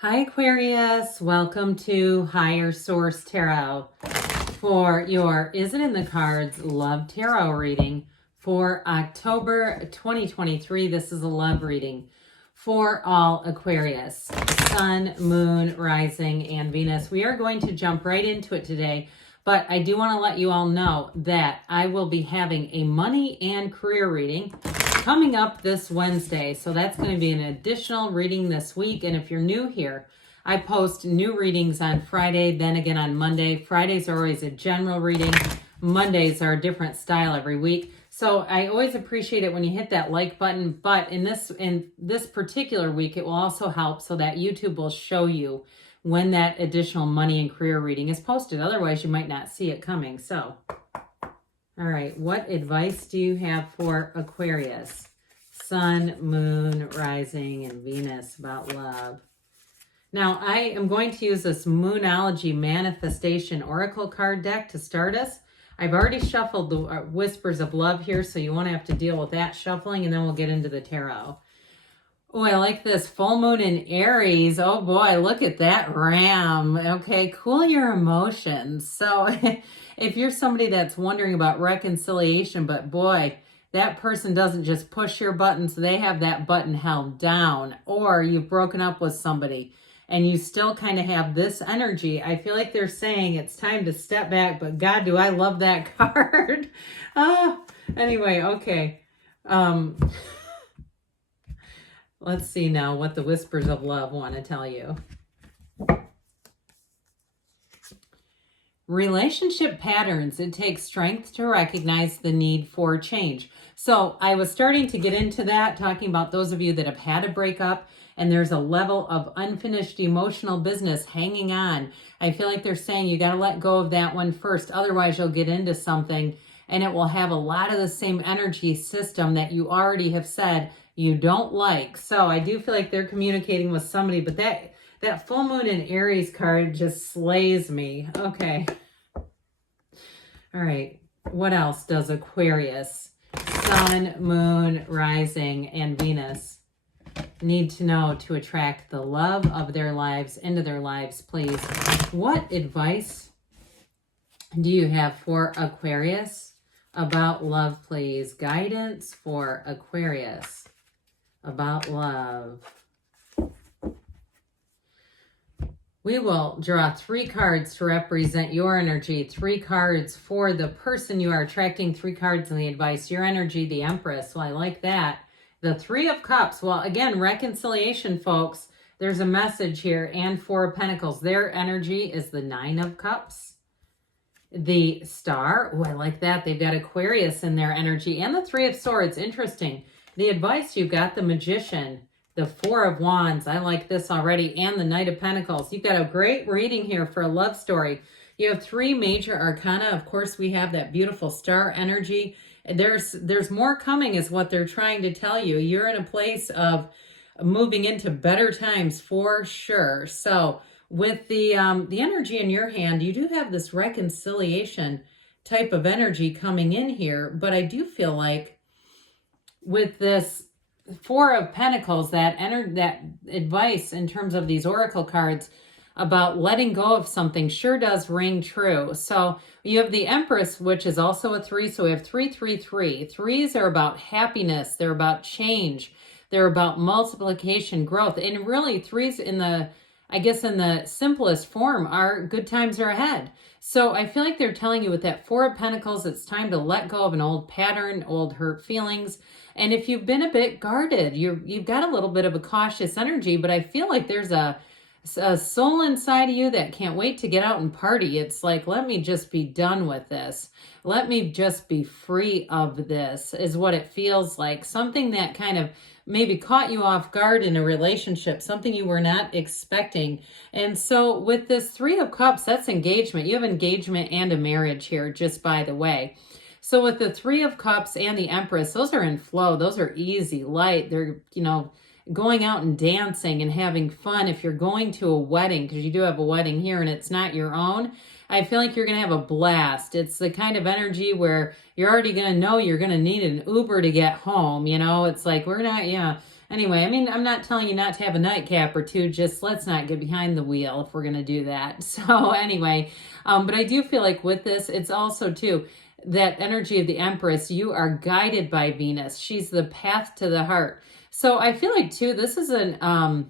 Hi Aquarius, welcome to Higher Source Tarot for your Is It in the Cards Love Tarot reading for October 2023. This is a love reading for all Aquarius, Sun, Moon, Rising, and Venus. We are going to jump right into it today, but I do want to let you all know that I will be having a money and career reading coming up this Wednesday. So that's going to be an additional reading this week. And if you're new here, I post new readings on Friday, then again on Monday. Fridays are always a general reading. Mondays are a different style every week. So I always appreciate it when you hit that like button. But in this particular week, it will also help so that YouTube will show you when that additional money and career reading is posted. Otherwise, you might not see it coming. So all right, what advice do you have for Aquarius? Sun, Moon, Rising, and Venus about love. Now, I am going to use this Moonology Manifestation Oracle card deck to start us. I've already shuffled the Whispers of Love here, so you won't have to deal with that shuffling, and then we'll get into the tarot. Oh, I like this full moon in Aries. Oh boy, look at that ram. Okay, cool your emotions. So if you're somebody that's wondering about reconciliation, but boy, that person doesn't just push your buttons, they have that button held down, or you've broken up with somebody and you still kind of have this energy, I feel like they're saying it's time to step back, but God, do I love that card. Anyway, okay. Let's see now what the Whispers of Love want to tell you. Relationship patterns. It takes strength to recognize the need for change. So I was starting to get into that, talking about those of you that have had a breakup and there's a level of unfinished emotional business hanging on. I feel like they're saying you got to let go of that one first. Otherwise, you'll get into something and it will have a lot of the same energy system that you already have said you don't like. So I do feel like they're communicating with somebody, but that full moon in Aries card just slays me. Okay. All right. What else does Aquarius, Sun, Moon, Rising, and Venus need to know to attract the love of their lives into their lives, please? What advice do you have for Aquarius about love, please? Guidance for Aquarius about love. We will draw 3 cards to represent your energy, 3 cards for the person you are attracting, 3 cards in the advice, your energy, the Empress. Well, I like that. The 3 of Cups. Well, again, reconciliation, folks. There's a message here. And 4 of Pentacles. Their energy is the 9 of Cups. The Star. Oh, I like that. They've got Aquarius in their energy. And the 3 of Swords. Interesting. The advice, you've got the Magician, the 4 of Wands. I like this already. And the Knight of Pentacles. You've got a great reading here for a love story. You have 3 major arcana. Of course, we have that beautiful star energy. There's more coming is what they're trying to tell you. You're in a place of moving into better times for sure. So with the energy in your hand, you do have this reconciliation type of energy coming in here. But I do feel like with this 4 of Pentacles, that advice in terms of these oracle cards about letting go of something sure does ring true. So you have the Empress, which is also a 3. So we have 3, 3, 3. 3s are about happiness. They're about change. They're about multiplication, growth. And really 3s in the simplest form are good times are ahead. So I feel like they're telling you with that 4 of Pentacles, it's time to let go of an old pattern, old hurt feelings. And if you've been a bit guarded, you've got a little bit of a cautious energy, but I feel like there's a soul inside of you that can't wait to get out and party. It's like, let me just be done with this. Let me just be free of this is what it feels like. Something that kind of maybe caught you off guard in a relationship, something you were not expecting. And so with this 3 of Cups, that's engagement. You have engagement and a marriage here, just by the way. So with the 3 of Cups and the Empress, those are in flow. Those are easy, light. They're, going out and dancing and having fun. If you're going to a wedding, because you do have a wedding here and it's not your own, I feel like you're going to have a blast. It's the kind of energy where you're already going to know you're going to need an Uber to get home. It's like, we're not, Anyway, I mean, I'm not telling you not to have a nightcap or two, just let's not get behind the wheel if we're going to do that. So anyway, but I do feel like with this, it's also too, that energy of the Empress, you are guided by Venus. She's the path to the heart. So I feel like too, this is an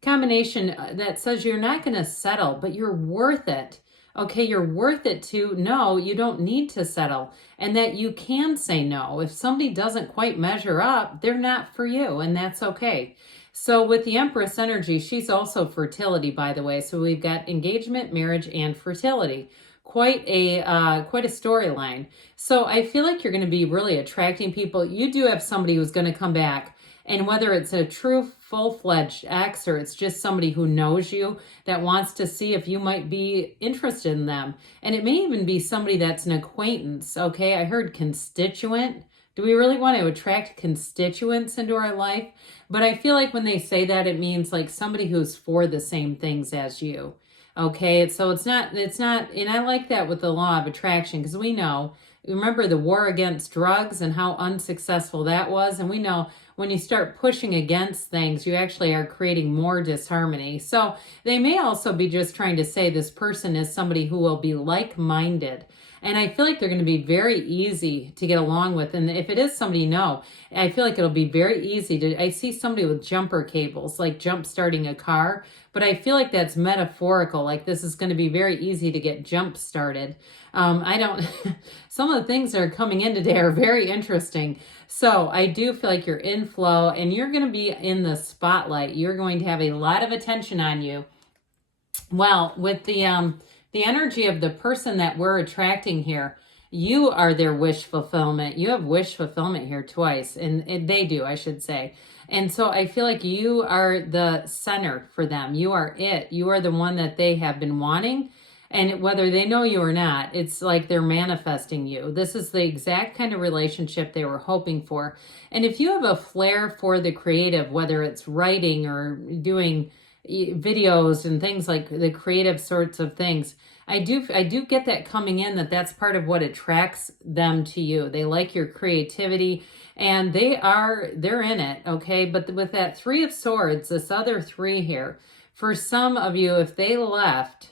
combination that says you're not going to settle, but you're worth it. Okay, you're worth it to know you don't need to settle and that you can say no. If somebody doesn't quite measure up, they're not for you, and that's okay. So with the Empress energy, she's also fertility, by the way. So we've got engagement, marriage, and fertility. Quite a storyline. So I feel like you're going to be really attracting people. You do have somebody who's going to come back, and whether it's a true full-fledged ex or it's just somebody who knows you that wants to see if you might be interested in them. And it may even be somebody that's an acquaintance, okay? I heard constituent. Do we really want to attract constituents into our life? But I feel like when they say that, it means like somebody who's for the same things as you, okay? So it's not, and I like that with the law of attraction because we know, remember the war against drugs and how unsuccessful that was? And we know when you start pushing against things, you actually are creating more disharmony. So they may also be just trying to say this person is somebody who will be like-minded. And I feel like they're going to be very easy to get along with. And if it is somebody you know, I feel like it'll be very easy to, I see somebody with jumper cables, like jump starting a car, but I feel like that's metaphorical. Like this is going to be very easy to get jump started. Some of the things that are coming in today are very interesting. So I do feel like you're in flow and you're going to be in the spotlight. You're going to have a lot of attention on you. Well, with the energy of the person that we're attracting here, you are their wish fulfillment. You have wish fulfillment here twice, and they do, I should say. And so I feel like you are the center for them. You are it. You are the one that they have been wanting. And whether they know you or not, it's like they're manifesting you. This is the exact kind of relationship they were hoping for. And if you have a flair for the creative, whether it's writing or doing videos and things like the creative sorts of things, I do get that coming in, that's part of what attracts them to you. They like your creativity and they're in it, okay? But with that Three of Swords, this other three here, for some of you, if they left,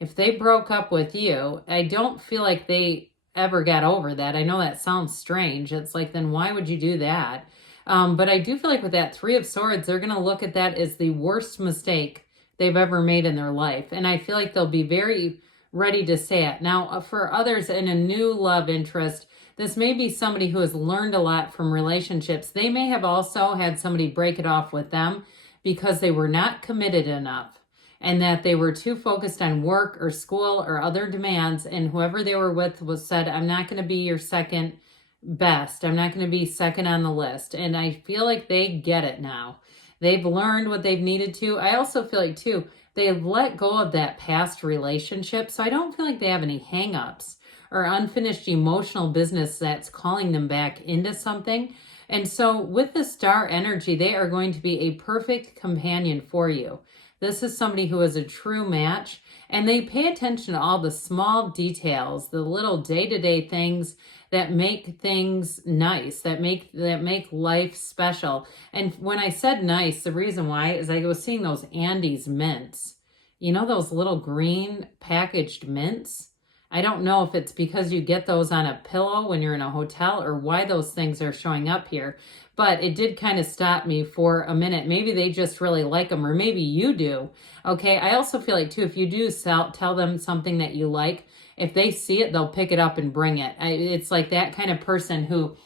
if they broke up with you, I don't feel like they ever got over that. I know that sounds strange. It's like, then why would you do that? But I do feel like with that Three of Swords, they're going to look at that as the worst mistake they've ever made in their life. And I feel like they'll be very ready to say it. Now, for others in a new love interest, this may be somebody who has learned a lot from relationships. They may have also had somebody break it off with them because they were not committed enough and that they were too focused on work or school or other demands. And whoever they were with said, I'm not going to be your second best. I'm not going to be second on the list. And I feel like they get it now. They've learned what they've needed to. I also feel like, too, they've let go of that past relationship. So I don't feel like they have any hang-ups or unfinished emotional business that's calling them back into something. And so with the star energy, they are going to be a perfect companion for you. This is somebody who is a true match, and they pay attention to all the small details, the little day-to-day things that make things nice, that make life special. And when I said nice, the reason why is I was seeing those Andes mints. You know those little green packaged mints? I don't know if it's because you get those on a pillow when you're in a hotel or why those things are showing up here. But it did kind of stop me for a minute. Maybe they just really like them, or maybe you do. Okay, I also feel like, too, if you do tell them something that you like, if they see it, they'll pick it up and bring it. It's like that kind of person who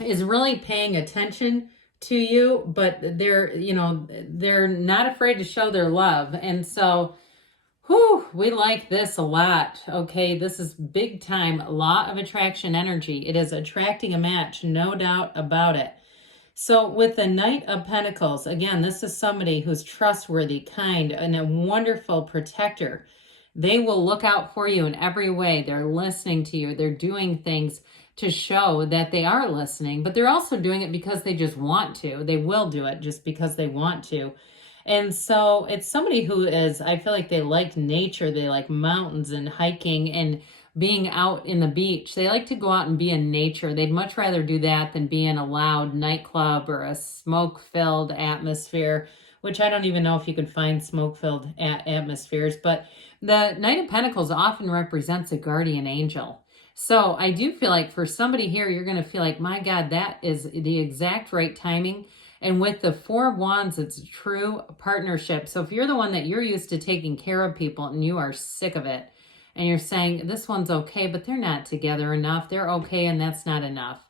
is really paying attention to you, but they're not afraid to show their love. And so, we like this a lot. Okay, this is big time law of attraction energy. It is attracting a match, no doubt about it. So with the Knight of Pentacles, again, this is somebody who's trustworthy, kind, and a wonderful protector. They will look out for you in every way. They're listening to you. They're doing things to show that they are listening, but they're also doing it because they just want to. They will do it just because they want to. And so it's somebody who is, I feel like they like nature. They like mountains and hiking and being out in the beach. They like to go out and be in nature. They'd much rather do that than be in a loud nightclub or a smoke-filled atmosphere, which I don't even know if you could find smoke-filled atmospheres. But the Knight of Pentacles often represents a guardian angel. So I do feel like for somebody here, you're going to feel like, my God, that is the exact right timing. And with the Four of Wands, it's a true partnership. So if you're the one that you're used to taking care of people and you are sick of it, and you're saying, this one's okay, but they're not together enough. They're okay, and that's not enough.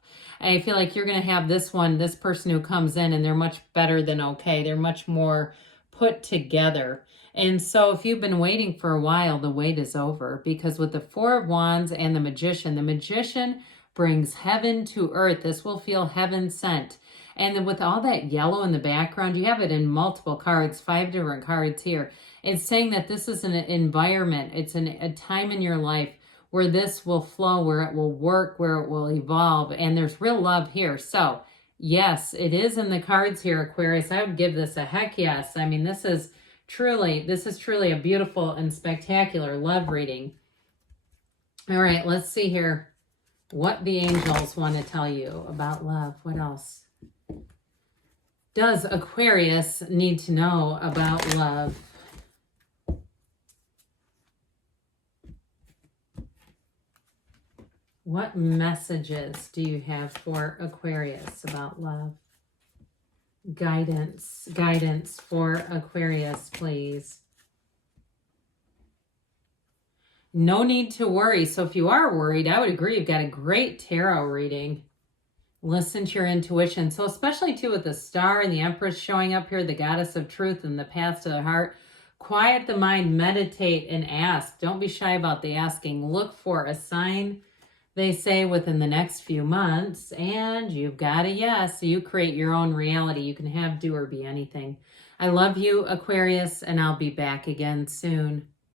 I feel like you're going to have this person who comes in, and they're much better than okay. They're much more put together. And so if you've been waiting for a while, the wait is over, because with the Four of Wands and the Magician brings heaven to earth. This will feel heaven sent. And then with all that yellow in the background, you have it in multiple cards, 5 different cards here. It's saying that this is an environment. It's a time in your life where this will flow, where it will work, where it will evolve. And there's real love here. So yes, it is in the cards here, Aquarius. I would give this a heck yes. I mean, this is truly a beautiful and spectacular love reading. All right, let's see here what the angels want to tell you about love. What else does Aquarius need to know about love? What messages do you have for Aquarius about love? Guidance for Aquarius, please. No need to worry. So if you are worried, I would agree. You've got a great tarot reading. Listen to your intuition. So especially too with the Star and the Empress showing up here, the Goddess of Truth and the path to the heart. Quiet the mind, meditate, and ask. Don't be shy about the asking. Look for a sign, they say, within the next few months, and you've got a yes. So you create your own reality. You can have, do, or be anything. I love you, Aquarius, and I'll be back again soon.